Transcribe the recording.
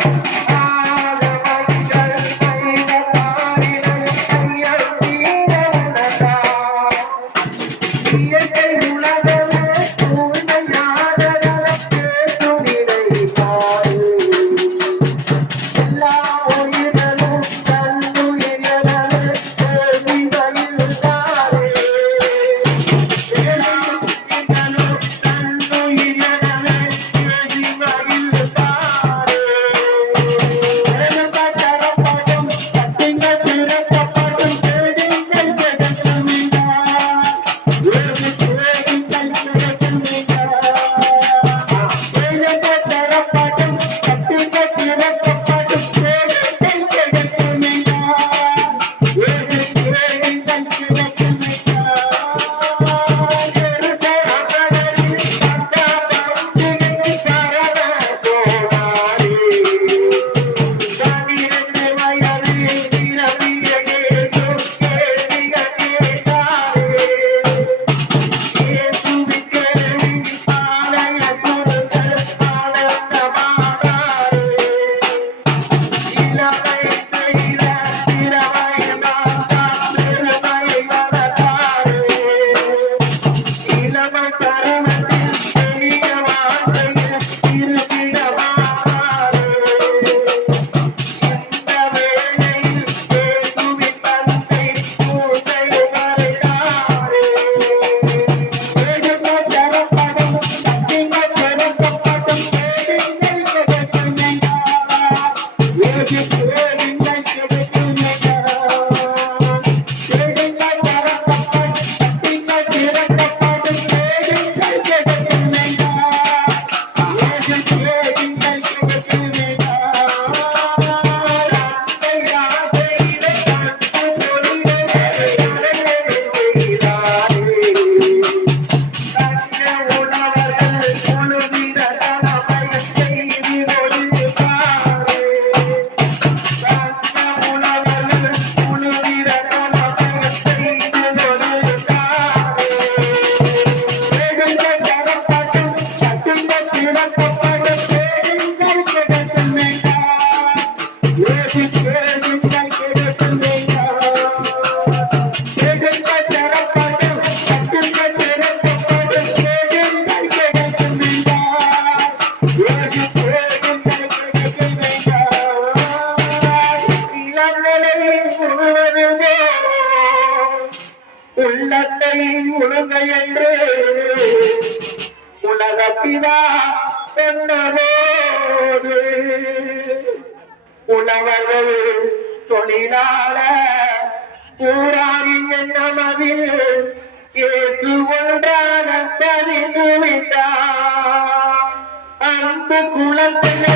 Thank you. உலகையன்று. உலகத்தினா சொன்னதோடு உழவர்கள் தொழிலாளர் கூறாரின் எண்ணமதில் ஏது ஒன்றாக பதிந்துவிட்டார் அன்பு குளத்தில்